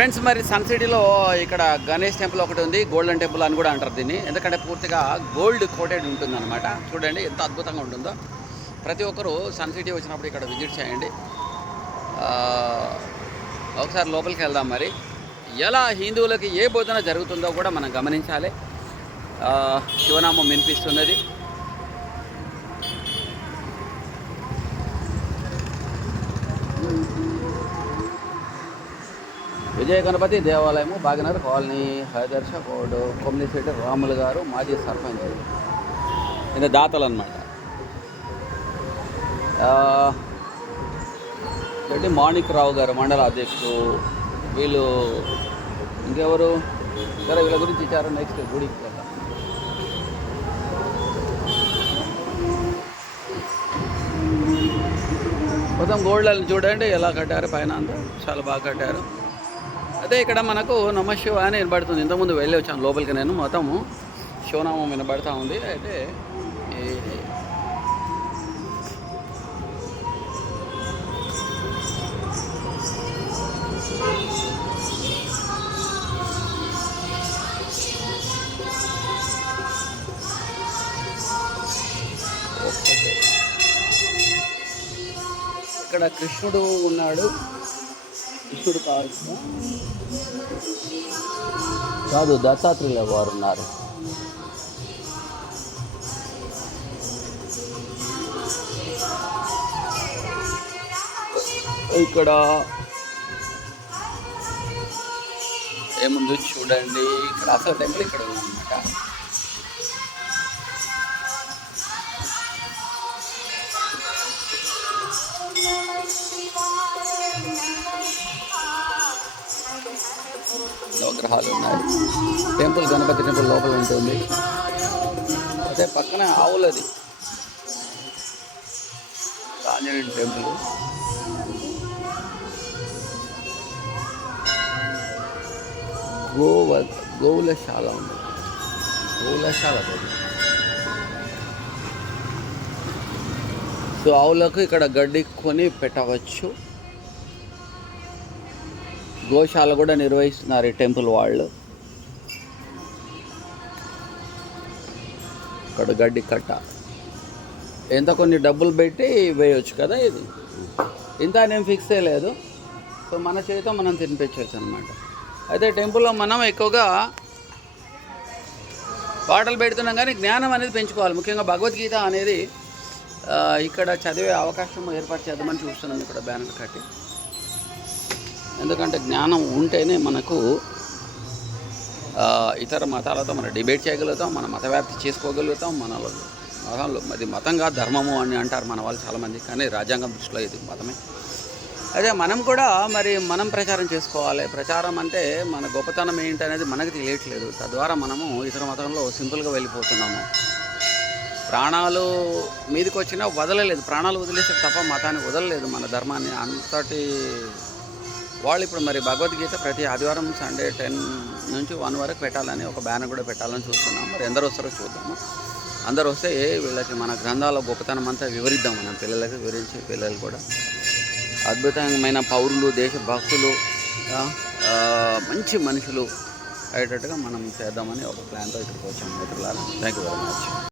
Friends, మరి sun సిటీలో ఇక్కడ గణేష్ టెంపుల్ ఒకటి ఉంది. గోల్డెన్ టెంపుల్ అని కూడా అంటారు దీన్ని, ఎందుకంటే పూర్తిగా గోల్డ్ కోటెడ్ ఉంటుందన్నమాట. చూడండి ఎంత అద్భుతంగా ఉంటుందో. ప్రతి ఒక్కరూ సన్ సిటీ వచ్చినప్పుడు ఇక్కడ విజిట్ చేయండి. ఒకసారి లోపలికి వెళ్దాం. మరి ఎలా హిందువులకి ఏ బోధన జరుగుతుందో కూడా మనం గమనించాలి. శివనామం వినిపిస్తున్నది. విజయ గణపతి దేవాలయము, భాగ్యనగర్ కాలనీ, హైదర్ష కోడ్, కొమ్మిశెట్టి రాములు గారు మాజీ సర్పంచ్. ఇది దాతలు అన్నమాట. రెడ్డి మాణిక్రావు గారు మండల అధ్యక్షుడు. వీళ్ళు ఇంకెవరు సరే వీళ్ళ గురించి ఇచ్చారు. నెక్స్ట్ గుడికి వెళ్దాం. మొత్తం గోల్డ్లను చూడండి ఎలా కట్టారు, పైన అంతా చాలా బాగా కట్టారు. అదే ఇక్కడ మనకు నమశివ అని వినబడుతుంది. ఇంతకుముందు వెళ్ళి వచ్చాను లోపలికి. నేను మొత్తము శివనామం వినబడతా ఉంది. అయితే ఇక్కడ కృష్ణుడు ఉన్నాడు. కృష్ణుడు కాదు, దత్తాత్రేయుల వారు ఉన్నారు. ఇక్కడ ఏముంది చూడండి. ఇక్కడ అసలు టెంపుల్ ఇక్కడ ఉందన్నమాట. నవగ్రహాలు ఉన్నాయి. టెంపుల్ గణపతి టెంపుల్ లోపల ఉంటుంది. అదే పక్కన ఆవులది ఆంజనేయ టెంపుల్. గోవులశాల ఉంది. గోవులశాల. సో ఆవులకు ఇక్కడ గడ్డి కొని పెట్టవచ్చు. గోశాల కూడా నిర్వహిస్తున్నారు ఈ టెంపుల్ వాళ్ళు. ఇక్కడ గడ్డి కట్ట ఎంత కొన్ని డబ్బులు పెట్టి వేయవచ్చు కదా. ఇది ఇంత నేను ఫిక్స్ చేయలేదు. సో మన చేతితో మనం తినిపించవచ్చు అనమాట. అయితే టెంపుల్లో మనం ఎక్కువగా పాటలు పెడుతున్నాం, కానీ జ్ఞానం అనేది పెంచుకోవాలి. ముఖ్యంగా భగవద్గీత అనేది ఇక్కడ చదివే అవకాశం ఏర్పాటు చేద్దామని చూస్తున్నాం ఇక్కడ బ్యానర్ కట్టి. ఎందుకంటే జ్ఞానం ఉంటేనే మనకు ఇతర మతాలతో మనం డిబేట్ చేయగలుగుతాం, మన మత వ్యాప్తి చేసుకోగలుగుతాం. మతంలో అది మతం కాదు, ధర్మము అని అంటారు మన వాళ్ళు చాలామంది, కానీ రాజ్యాంగం దృష్టిలో ఇది మతమే. అదే మనం కూడా మరి మనం ప్రచారం చేసుకోవాలి. ప్రచారం అంటే మన గొప్పతనం ఏంటి అనేది మనకు తెలియట్లేదు. తద్వారా మనము ఇతర మతంలో సింపుల్గా వెళ్ళిపోతున్నాము. ప్రాణాలు మీదకి వచ్చినా వదలలేదు. ప్రాణాలు వదిలేస్తే తప్ప మతాన్ని వదలలేదు, మన ధర్మాన్ని. అంతటి వాళ్ళు ఇప్పుడు మరి భగవద్గీత ప్రతి ఆదివారం సండే 10 నుంచి 1 వరకు పెట్టాలని ఒక బ్యానర్ కూడా పెట్టాలని చూస్తున్నాం. మరి ఎందరు వస్తారో చూద్దాము. అందరు వస్తే వీళ్ళకి మన గ్రంథాల గొప్పతనం అంతా వివరిద్దాం. మనం పిల్లలకి వివరించి పిల్లలు కూడా అద్భుతమైన పౌరులు, దేశభక్తులు, మంచి మనుషులు అయ్యేటట్టుగా మనం చేద్దామని ఒక ప్లాన్తో ఇక్కడికి వచ్చాము మిత్రులారా. Thank you very much.